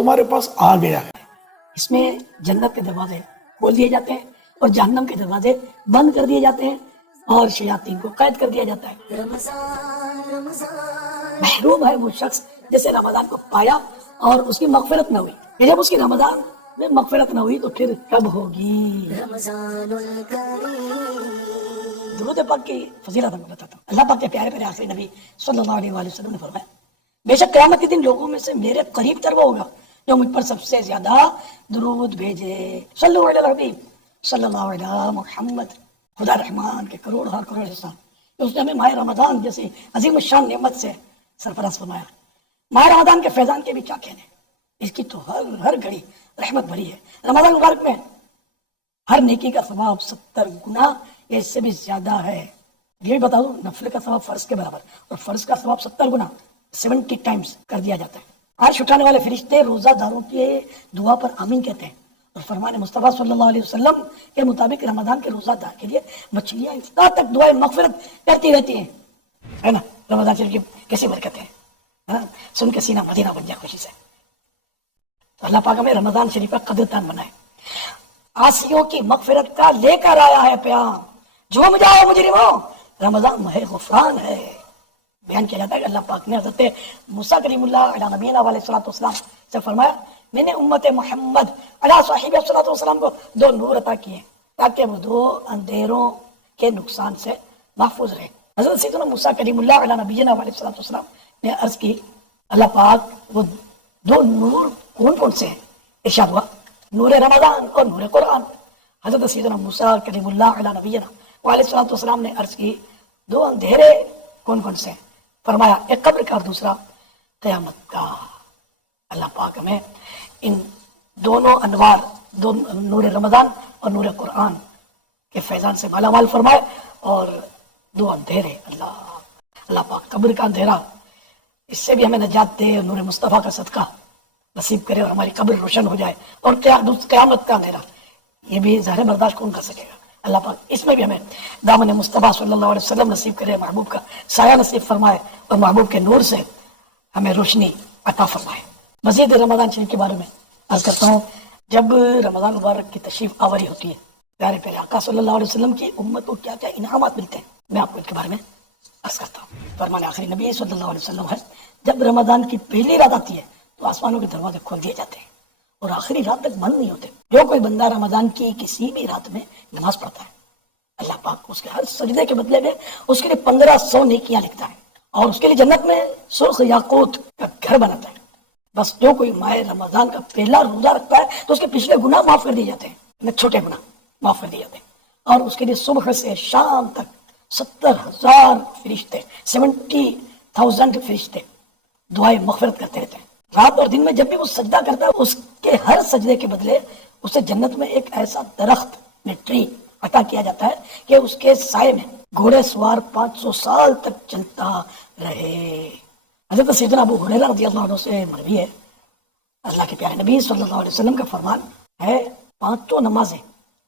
تمہارے پاس آ گیا ہے۔ اس میں جنت کے دروازے کھول دیے جاتے ہیں اور جہنم کے دروازے بند کر دیے جاتے ہیں اور شیاطین کو قید کر دیا جاتا ہے۔ محروم ہے وہ شخص جسے رمضان کو پایا اور اس کی مغفرت نہ ہوئی، جب اس کی رمضان میں مغفرت نہ ہوئی تو پھر کب ہوگی؟ درود پاک کی فضیلت ہم بتاتا ہوں۔ اللہ پاک کے پیارے پیارے آخری نبی صلی اللہ علیہ وآلہ وسلم نے فرمایا، بے شک قیامت کے دن لوگوں میں سے میرے قریب تر وہ ہوگا جو مجھ پر سب سے زیادہ درود بھیجے۔ صلو علی الحبیب صلی اللہ علیہ محمد۔ خدا رحمان کے کروڑ ہر کروڑ احسان اس نے ہمیں ماہ رمضان جیسی عظیم الشان نعمت سے سرفراز فرمایا۔ ماہ رمضان کے فیضان کے بھی کیا کہنے، اس کی تو ہر گھڑی رحمت بھری ہے۔ رمضان مبارک میں ہر نیکی کا ثواب 70 گنا یا اس سے بھی زیادہ ہے۔ یہ بھی بتا دوں، نفل کا ثواب فرض کے برابر اور فرض کا ثواب 70 گنا 70 ٹائمز کر دیا جاتا ہے۔ عرش اٹھانے والے فرشتے روزہ داروں کی دعا پر آمین کہتے ہیں اور فرمان مصطفیٰ صلی اللہ علیہ وسلم کے مطابق رمضان کے روزہ دار کے لیے مچھلیاں افطار تک دعائیں مغفرت کرتی رہتی ہیں، ہے نا۔ رمضان شریف کی کیسی برکتیں ہیں، سن کے سینہ مدینہ بن جائے خوشی سے۔ تو اللہ پاک ہمیں رمضان شریف کا قدردان بنائے۔ عاصیوں کی مغفرت کا لے کر آیا ہے پیام، جھوم جاؤ مجرموں رمضان ماہ غفران ہے۔ بیان کیا جاتا ہے کہ اللہ پاک نے حضرت موسیٰ کلیم اللہ علیہ نبینا علیہ الصلوۃ والسلام سے فرمایا، میں نے امت محمد علیہ صاحب الصلوۃ والسلام کو 2 نور عطا کیے تاکہ وہ 2 اندھیروں کے نقصان سے محفوظ رہے۔ حضرت سیدنا موسیٰ کلیم اللہ علیہ نبینا علیہ الصلوۃ والسلام نے عرض کی، اللہ پاک وہ 2 نور کون کون سے ہیں؟ ارشاد ہوا، نور رمضان اور نور قرآن۔ حضرت سیدنا موسیٰ کلیم اللہ علیہ نبینا علیہ الصلوۃ والسلام نے عرض کی، 2 اندھیرے کون کون سے ہیں؟ فرمایا، ایک قبر کا اور دوسرا قیامت کا۔ اللہ پاک ہمیں ان دونوں انوار، نور رمضان اور نور قرآن کے فیضان سے مالا مال فرمائے، اور 2 اندھیرے اللہ پاک قبر کا اندھیرا اس سے بھی ہمیں نجات دے، اور نور مصطفیٰ کا صدقہ نصیب کرے اور ہماری قبر روشن ہو جائے، اور قیامت کا اندھیرا یہ بھی ظاہر برداشت کون کر سکے گا؟ اللہ پاک اس میں بھی ہمیں دامن مصطفیٰ صلی اللہ علیہ وسلم نصیب کرے، محبوب کا سایہ نصیب فرمائے اور محبوب کے نور سے ہمیں روشنی عطا فرمائے۔ مزید رمضان شریف کے بارے میں عرض کرتا ہوں، جب رمضان مبارک کی تشریف آوری ہوتی ہے، پیارے پیارے آقا صلی اللہ علیہ وسلم کی امت کو کیا کیا انعامات ملتے ہیں، میں آپ کو ان کے بارے میں عرض کرتا ہوں۔ فرمان آخری نبی صلی اللہ علیہ وسلم ہے، جب رمضان کی پہلی رات آتی ہے تو آسمانوں کے دروازے کھول دیے جاتے ہیں اور آخری رات تک بند نہیں ہوتے۔ جو کوئی بندہ رمضان کی کسی بھی رات میں نماز پڑھتا ہے، اللہ پاک اس کے ہر سجدے کے بدلے میں اس کے لیے 1500 نیکیاں لکھتا ہے اور اس کے لیے جنت میں سرخ یاقوت کا گھر بناتا ہے۔ بس جو کوئی ماہ رمضان کا پہلا روزہ رکھتا ہے تو اس کے پچھلے گناہ معاف کر دیے جاتے ہیں، چھوٹے گناہ معاف کر دیے جاتے ہیں، اور اس کے لیے صبح سے شام تک 70,000 فرشتے 70,000 فرشتے دعائیں مغفرت کرتے رہتے ہیں۔ رات اور دن میں جب بھی وہ سجدہ کرتا ہے، اس کے ہر سجدے کے بدلے اسے جنت میں ایک ایسا درخت میں ٹری عطا کیا جاتا ہے کہ اس کے سائے میں گھوڑے سوار 500 سال تک چلتا رہے۔ حضرت سیدنا ابو ہریرہ رضی اللہ عنہ سے مروی ہے، اللہ کے پیارے نبی صلی اللہ علیہ وسلم کا فرمان ہے، 5 نمازیں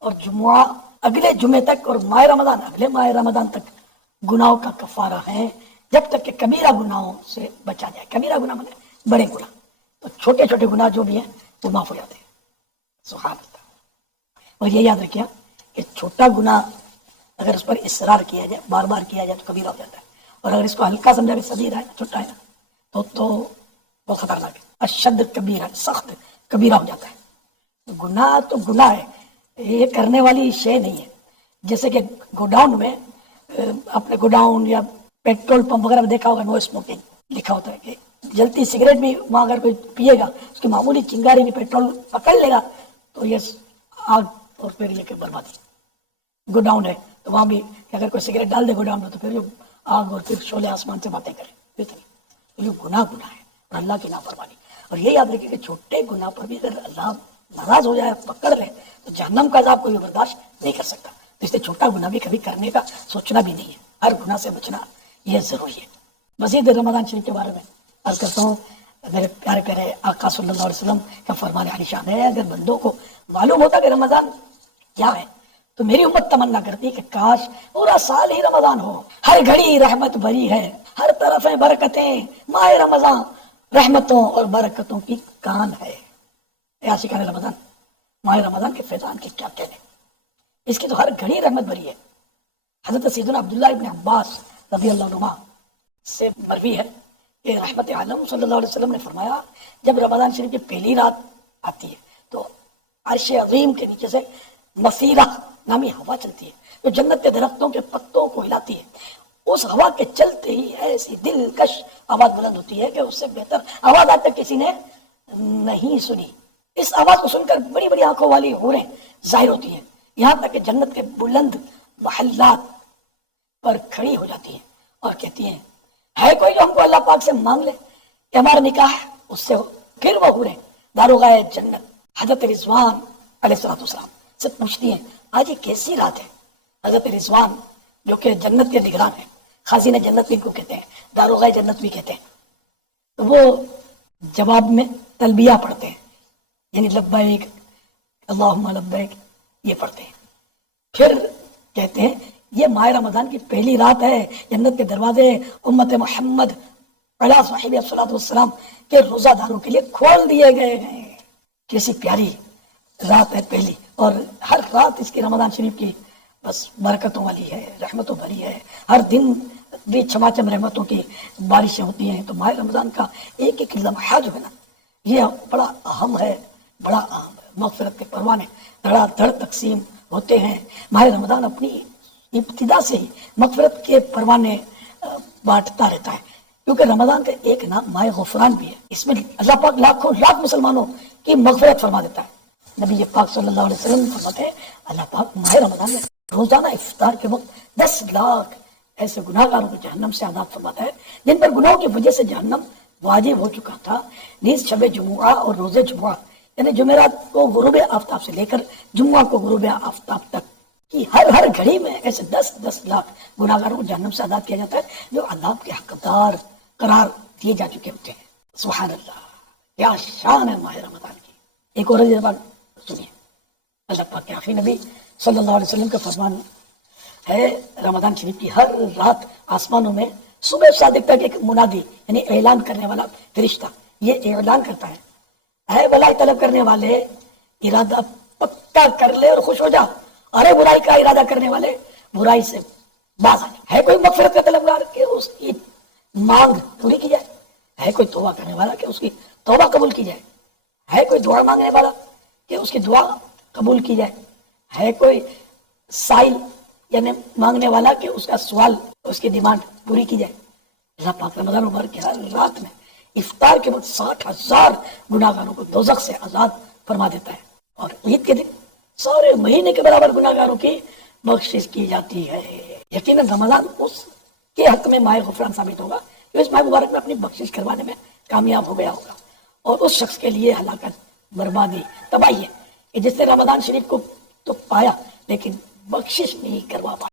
اور جمعہ اگلے جمعے تک اور ماہ رمضان اگلے ماہ رمضان تک گناہوں کا کفارہ ہے، جب تک کہ کبیرہ گناہوں سے بچا جائے۔ کبیرہ گناہ مانے بڑے گناہ، تو چھوٹے چھوٹے گناہ جو بھی ہیں وہ معاف ہو جاتے ہیں۔ سبحان اللہ۔ اور یہ یاد رکھیے کہ چھوٹا گناہ اگر اس پر اصرار کیا جائے، بار بار کیا جائے تو کبیرہ ہو جاتا ہے، اور اگر اس کو ہلکا سمجھا کہ صغیرہ ہے، چھوٹا ہے، تو وہ خطرناک ہے، اشد کبیرہ، سخت کبیرہ ہو جاتا ہے۔ گناہ تو گناہ ہے، یہ کرنے والی شے نہیں ہے۔ جیسے کہ گوڈاؤن میں، اپنے گوڈاؤن یا پیٹرول پمپ وغیرہ میں دیکھا ہوگا نو اسموکنگ لکھا ہوتا ہے کہ جلتی سگریٹ بھی وہاں اگر کوئی پیے گا، اس کی معمولی چنگاری بھی پیٹرول پکڑ لے گا تو یہ آگ اور پھر یہ کہ بربادی۔ گوڈاؤن ہے تو وہاں بھی اگر کوئی سگریٹ ڈال دے گوڈاؤن میں تو پھر آگ اور پھر شعلے آسمان سے باتیں کرے۔ تو یہ گناہ ہے اور اللہ کی نافرمانی۔ اور یہ یاد رکھیے کہ چھوٹے گناہ پر بھی اگر اللہ ناراض ہو جائے، پکڑ لے، تو جہنم کا عذاب کوئی برداشت نہیں کر سکتا۔ تو اس لیے چھوٹا گناہ بھی کبھی کرنے کا سوچنا بھی نہیں ہے، ہر گناہ سے بچنا یہ ضروری ہے۔ مزید رمضان شریف کے بارے میں عرض کرتا ہوں، میرے پیارے پیارے آقا صلی اللہ علیہ وسلم کا فرمان عالی شان ہے، اگر بندوں کو معلوم ہوتا کہ رمضان کیا ہے تو میری امت تمنا کرتی کہ کاش پورا سال ہی رمضان ہو، ہر گھڑی رحمت بھری ہے، ہر طرف برکتیں، ماہ رمضان رحمتوں اور برکتوں کی کان ہے. عاشقان رمضان، ماہ رمضان کے فیضان کے کیا کہنے، اس کی تو ہر گھڑی رحمت بھری ہے. حضرت سیدنا عبداللہ ابن عباس رضی اللہ عنہ سے مروی ہے کہ رحمت عالم صلی اللہ علیہ وسلم نے فرمایا، جب رمضان شریف کی پہلی رات آتی ہے تو عرش عظیم کے نیچے سے مسیرہ نامی ہوا چلتی ہے جو جنت کے درختوں کے پتوں کو ہلاتی ہے. اس ہوا کے چلتے ہی ایسی دلکش آواز بلند ہوتی ہے کہ اس سے بہتر آواز آج تک کسی نے نہیں سنی. اس آواز کو سن کر بڑی بڑی آنکھوں والی حوریں ظاہر ہوتی ہیں، یہاں تک کہ جنت کے بلند محلات پر کھڑی ہو جاتی ہیں اور کہتی ہیں، ہے کوئی جو ہم کو اللہ پاک سے مانگ لے کہ ہمارا نکاح اس سے ہو. پھر وہ حوریں داروغہ جنت حضرت رضوان علیہ السلام سے پوچھتی ہیں، آج یہ کیسی رات ہے؟ حضرت رضوان جو کہ جنت کے نگران ہیں، خازن جنت بھی ان کو کہتے ہیں، داروغہ جنت بھی کہتے ہیں، تو وہ جواب میں تلبیہ پڑھتے ہیں، یعنی لبیک اللہم لبیک یہ پڑھتے ہیں. پھر کہتے ہیں یہ ماہ رمضان کی پہلی رات ہے، جنت کے دروازے امت محمد علیہ صاحب الصلوۃ والسلام کے روزہ داروں کے لیے کھول دیے گئے ہیں. کیسی پیاری رات ہے پہلی، اور ہر رات اس کی رمضان شریف کی بس برکتوں والی ہے، رحمتوں بھری ہے. ہر دن بھی چھماچم رحمتوں کی بارشیں ہوتی ہیں. تو ماہ رمضان کا ایک ایک لمحہ جو ہے نا یہ بڑا اہم ہے، بڑا اہم ہے. مغفرت کے پروانے دھڑا دھڑ تقسیم ہوتے ہیں. ماہ رمضان اپنی ابتدا سے ہی مغفرت کے پروانے بانٹتا رہتا ہے، کیونکہ رمضان کا ایک نام ماہ غفران بھی ہے. اس میں اللہ پاک لاکھوں لاکھ مسلمانوں کی مغفرت فرما دیتا ہے. نبی پاک صلی اللہ علیہ وسلم فرماتے ہیں اللہ پاک ماہ رمضان میں روزانہ افطار کے وقت 10 لاکھ ایسے گناہ گاروں کو جہنم سے آزاد فرماتا ہے جن پر گناہوں کی وجہ سے جہنم واجب ہو چکا تھا. نیز شب جمعہ اور روز جمعہ یعنی جمعرات کو غروب آفتاب سے لے کر جمعہ کو غروب آفتاب تک کی ہر گھڑی میں ایسے 10 لاکھ گناہ گاروں کو جہنم سے آزاد کیا جاتا ہے جو عذاب کے حقدار قرار دیے جا چکے ہوتے ہیں. سبحان اللہ، کیا شان ہے ماہ رمضان کی. ایک اور بات سنیے، اللہ پاک کے آخری نبی صلی اللہ علیہ وسلم کا فرمان ہے، رمضان شریف کی ہر رات آسمانوں میں صبح صادق تک ایک منادی یعنی اعلان کرنے والا فرشتہ یہ اعلان کرتا ہے، اے بلائی طلب کرنے والے ارادہ پکا کر لے اور خوش ہو جا، ارے برائی کا ارادہ کرنے والے برائی سے باز آ جا. ہے کوئی مغفرت کا طلبگار کہ اس کی مانگ پوری کی جائے، ہے کوئی توبہ کرنے والا کہ اس کی توبہ قبول کی جائے، ہے کوئی دعا مانگنے والا کہ اس کی دعا قبول کی جائے، ہے کوئی سائل یعنی مانگنے والا کہ اس کا سوال اس کی ڈیمانڈ پوری کی جائے. اللہ پاک رمضان مبارک کی ہر رات میں افطار کے وقت 60,000 گناہ گاروں کو دوزخ سے آزاد فرما دیتا ہے، اور عید کے دن سارے مہینے کے برابر گناہ گاروں کی بخشش کی جاتی ہے. یقیناً رمضان اس کے حق میں ماہ غفران ثابت ہوگا جو اس ماہ مبارک میں اپنی بخشش کروانے میں کامیاب ہو گیا ہوگا، اور اس شخص کے لیے ہلاکت، بربادی، تباہی ہے کہ جس نے رمضان شریف کو تو پایا لیکن بخشش نہیں کروا پایا.